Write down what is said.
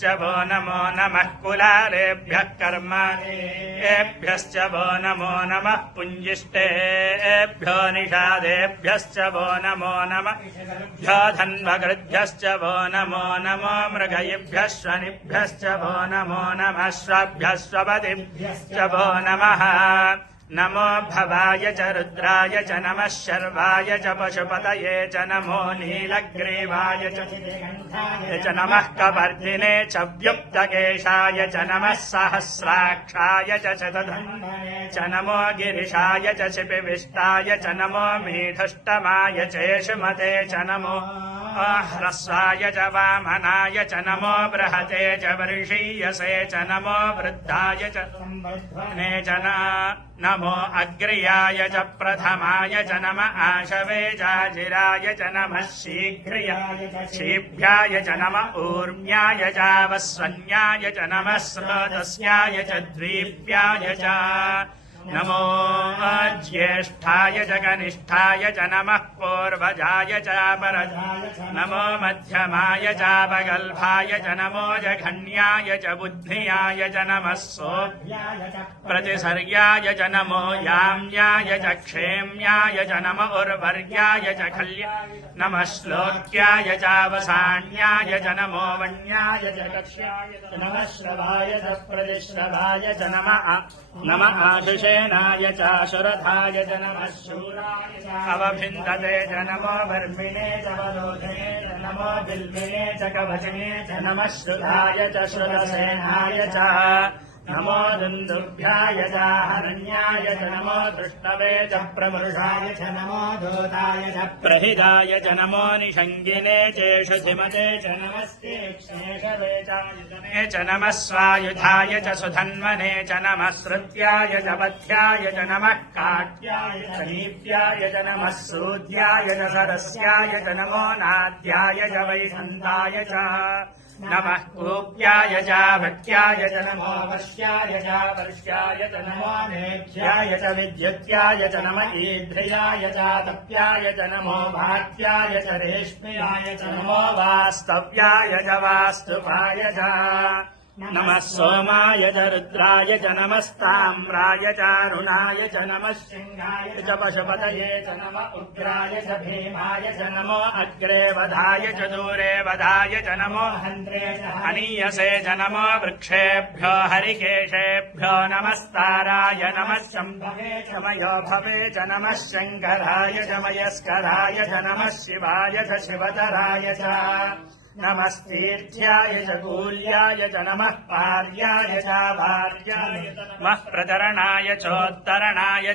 च वो नमो नमः कुलालेभ्यः कर्माणेभ्यश्च वो नमो नमः पुञ्जिष्टेभ्यो निषादेभ्यश्च वो नमो नमः भ्यो धन्वकृभ्यश्च वो नमो नमो मृगयिभ्यः स्वनिभ्यश्च वो नमो नमः स्वभ्यः स्वपतिभ्यश्च वो नमः नमो भवाय च रुद्राय च नमः शर्वाय च पशुपतये च नमो नीलग्रीवाय च च नमः कवर्धिने च व्युक्तकेशाय च नमः सहस्राक्षाय च च नमो गिरिशाय च शिपिविष्टाय च नमो मीढुष्टमाय चेषुमते च नमो ह्रस्वाय च वामनाय च नमो बृहते च वर्षीयसे च नमो वृद्धाय च संवर्धने च न नमो अग्र्याय च प्रथमाय च नम आशवे चाजिराय च नमः शीघ्र्याय शीभ्याय च नम ऊर्म्याय चावस्वन्याय च नमः स्रोतस्याय च द्वीप्याय च नमो ज्येष्ठाय च कनिष्ठाय च नमः पूर्वजाय च नमो मध्यमाय चापगल्भाय च नमो जघन्याय च बुद्धियाय च नमः प्रतिसर्याय च नमो याम्याय च क्षेम्याय च नम उर्वर्याय च खल्याय नमः श्लोक्याय चावसाण्याय च नमो वण्याय च कक्ष्याय नमः श्रवाय च प्रतिश्रवाय च नम नम आशिषेणाय चाशुरथाय च नमः शूराय च अवभिन्दते च नमो वर्मिणे च वरोधने च नमो बिल्मिने च च नमः श्रुताय च श्रुतसेनाय च नमो दुन्दुभ्याय च हरण्याय च नमो दृष्टवे च प्रमृषाय च नमो दूताय च प्रहिताय च नमो निषङ्गिने चेषु धिमते च नमस्ते क्षेषवे चायुधने च नमः स्वायुधाय च सुधन्वने च नमः श्रुत्याय च पथ्याय च नमः काट्याय च नीप्याय च नमः सूद्याय च सरस्याय च नमो नाद्याय च वैषन्ताय च नमः कूप्याय च भट्याय च नमो वश्याय च वर्ष्याय च नमो नेभ्याय च विद्युत्याय च नम ईध्र्याय च तप्याय च नमो भात्याय च रेष्म्याय च नमो वास्तव्याय च वास्तुपाय च नमः सोमाय च रुद्राय च नमस्ताम्राय चारुणाय च नमः सिंहाय च पशुपतये च नम उग्राय च भीमाय च नमो अग्रे वधाय च दूरे वधाय च नमो हन्त्रे च हनीयसे च नमो वृक्षेभ्यो हरिकेशेभ्यो नमस्ताराय नमः शम्भवे च मयो भवे च नमः शङ्कराय च मयस्कराय च नमः शिवाय च शिवतराय च नमस्तीर्थ्याय च कूल्याय च नमः पार्याय च भार्याय च नमः प्रतरणाय चोत्तरणाय